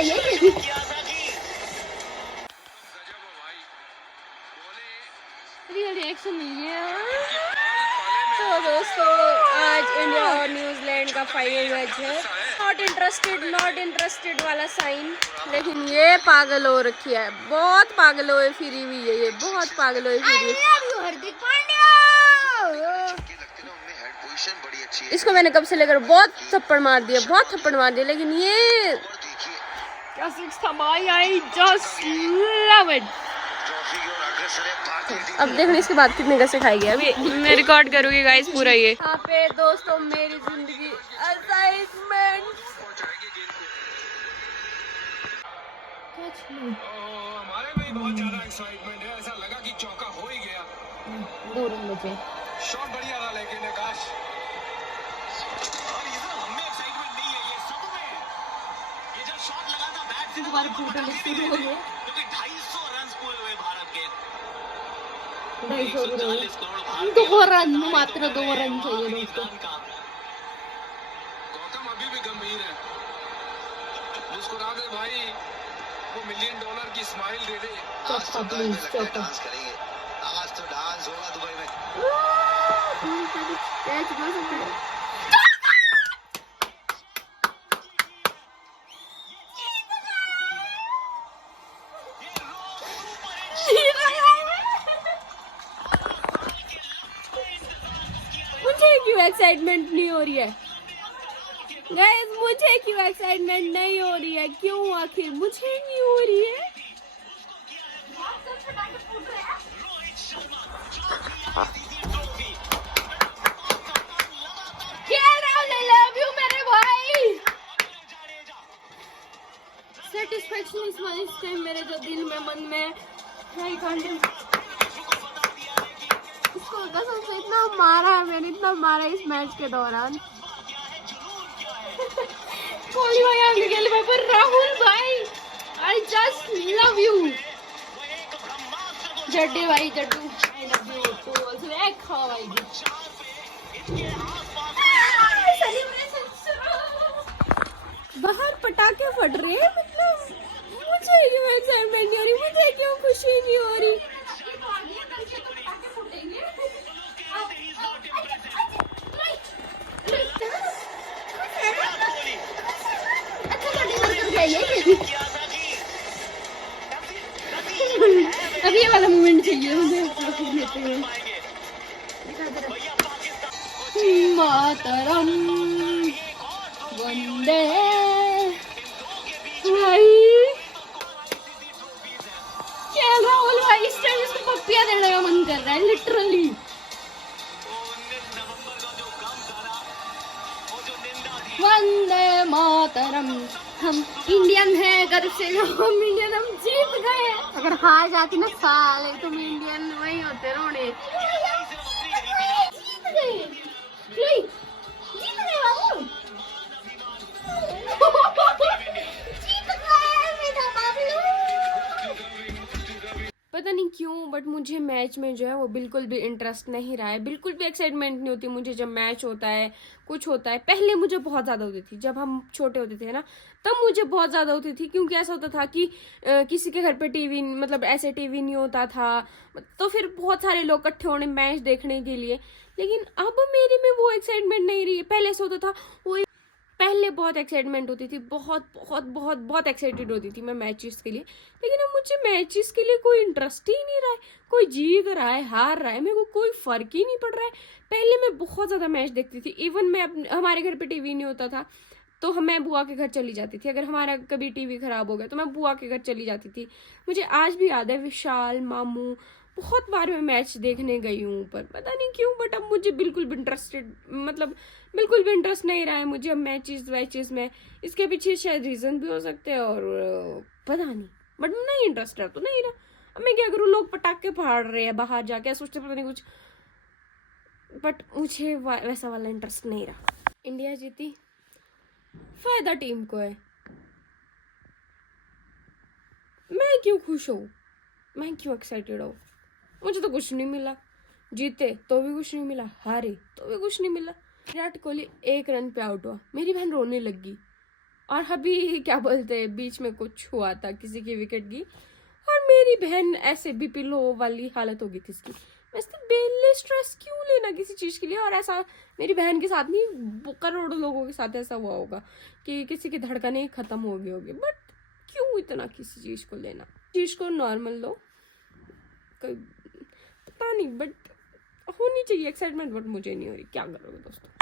ये real reaction ये। तो दोस्तों आज इंडिया और न्यूजीलैंड का फाइनल मैच है। नॉट इंटरेस्टेड वाला साइन, लेकिन ये पागल हो रखी है, बहुत पागल हुए फिरी हुई है, ये बहुत पागल हुए फिरी। हार्दिक पांड्या इसको मैंने कब से लेकर बहुत थप्पड़ मार दिया, लेकिन ये क्या सिक्स था भाई, आई जस्ट लव इट। अब देखने इसके बाद कितने गसे खाएगी। अभी मैं रिकॉर्ड करूंगी गाइस पूरा ये। यहाँ पे दोस्तों मेरी जिंदगी असाइनमेंट। हमारे में बहुत ज्यादा एक्साइटमेंट है, ऐसा लगा कि चौका हो ही गया। 2 रन बचे। शॉट बढ़िया रहा लेकिन आकाश, और ये तो हमें एक्साइटमेंट नहीं है, ये सब में ये जब शॉट लगा था बैट से दोबारा टोटल शुरू हो गया, क्योंकि 250 रन पूरे हुए भारत के। 240 करोड़ 2 रन, मात्र 2 रन चाहिए दोस्तों। गौतम अभी भी गंभीर है, मुस्कुरा दे भाई, वो $1 मिलियन की स्माइल दे दे। चौका प्लीज, चौका। आज तो डांस होगा दुबई में। मुझे क्यों एक्साइटमेंट नहीं हो रही है गाइस, मुझे क्यों एक्साइटमेंट नहीं हो रही है, क्यों आखिर मुझे नहीं हो रही है। सेटिस्फेक्शन इस टाइम मेरे जो दिल में मन में है। इसको कसम से इतना मारा है मैंने, इतना मारा इस मैच के दौरान। कोहली भाई आगे खेल में, पर राहुल भाई आई जस्ट लव यू। जड्डे भाई, Jaddu I love you too also. एक खाओ भाई बाहर पटाखे फट रहे हैं, मतलब मुझे क्यों एक्साइटमेंट नहीं हो रही, मुझे क्यों खुशी नहीं हो रही। अब ये वाला मोमेंट चाहिए मुझे लेते हुए। मातरम वंदे भाई, क्या राहुल भाई इस टाइम इसको पप्पियां देने का मन कर रहा है लिटरली। वंदे मातरम, हम इंडियन हैं, गर्व से हम इंडियन, हम जीत गए। अगर हार जाती ना साले तुम इंडियन वही होते रोने। जीत गए, जीत गए बाबू। पता नहीं क्यों बट मुझे मैच में जो है वो बिल्कुल भी इंटरेस्ट नहीं रहा है, बिल्कुल भी एक्साइटमेंट नहीं होती मुझे जब मैच होता है, कुछ होता है। पहले मुझे बहुत ज़्यादा होती थी, जब हम छोटे होते थे ना तब मुझे बहुत ज़्यादा होती थी, क्योंकि ऐसा होता था कि किसी के घर पे टीवी, मतलब ऐसे टीवी नहीं होता था, तो फिर बहुत सारे लोग इकट्ठे होने मैच देखने के लिए। लेकिन अब मेरे में वो एक्साइटमेंट नहीं रही है। पहले ऐसा होता था, वो पहले बहुत एक्साइटमेंट होती थी, बहुत बहुत बहुत बहुत एक्साइटेड होती थी मैं मैचेस के लिए। लेकिन अब मुझे मैचेस के लिए कोई इंटरेस्ट ही नहीं रहा है, कोई जीत रहा है हार रहा है मेरे को कोई फर्क ही नहीं पड़ रहा है। पहले मैं बहुत ज़्यादा मैच देखती थी, इवन मैं हमारे घर पे टीवी नहीं होता था तो मैं बुआ के घर चली जाती थी। अगर हमारा कभी टीवी खराब हो गया तो मैं बुआ के घर चली जाती थी। मुझे आज भी याद है, विशाल मामू बहुत बार मैं मैच देखने गई हूँ, पर पता नहीं क्यों बट अब मुझे बिल्कुल भी इंटरेस्टेड, मतलब बिल्कुल भी इंटरेस्ट नहीं रहा है मुझे अब मैचेस वैचेस में। इसके पीछे शायद रीज़न भी हो सकते हैं और पता नहीं, बट नहीं इंटरेस्ट रहा तो नहीं रहा। अब मैं क्या करूँ, लोग पटाखे फाड़ रहे हैं बाहर जाके, सोचते पता नहीं कुछ, बट मुझे वैसा वाला इंटरेस्ट नहीं रहा। इंडिया जीती, फायदा टीम को है, मैं क्यों खुश हूँ, मैं क्यों एक्साइटेड हूँ। मुझे तो कुछ नहीं मिला, जीते तो भी कुछ नहीं मिला, हारे तो भी कुछ नहीं मिला। विराट कोहली 1 रन पे आउट हुआ, मेरी बहन रोने लगी और अभी क्या बोलते हैं, बीच में कुछ हुआ था, किसी की विकेट गई और मेरी बहन ऐसे बीपी लो वाली हालत हो गई थी इसकी। मैं इसकी बेले स्ट्रेस क्यों लेना किसी चीज़ के लिए। और ऐसा मेरी बहन के साथ नहीं, करोड़ों लोगों के साथ ऐसा हुआ होगा कि किसी की धड़कनें ख़त्म हो गई होगी, बट क्यों इतना किसी चीज़ को लेना। चीज़ को नॉर्मल लो, कोई पता नहीं, बट होनी चाहिए एक्साइटमेंट, बट मुझे नहीं हो रही, क्या करोगे दोस्तों।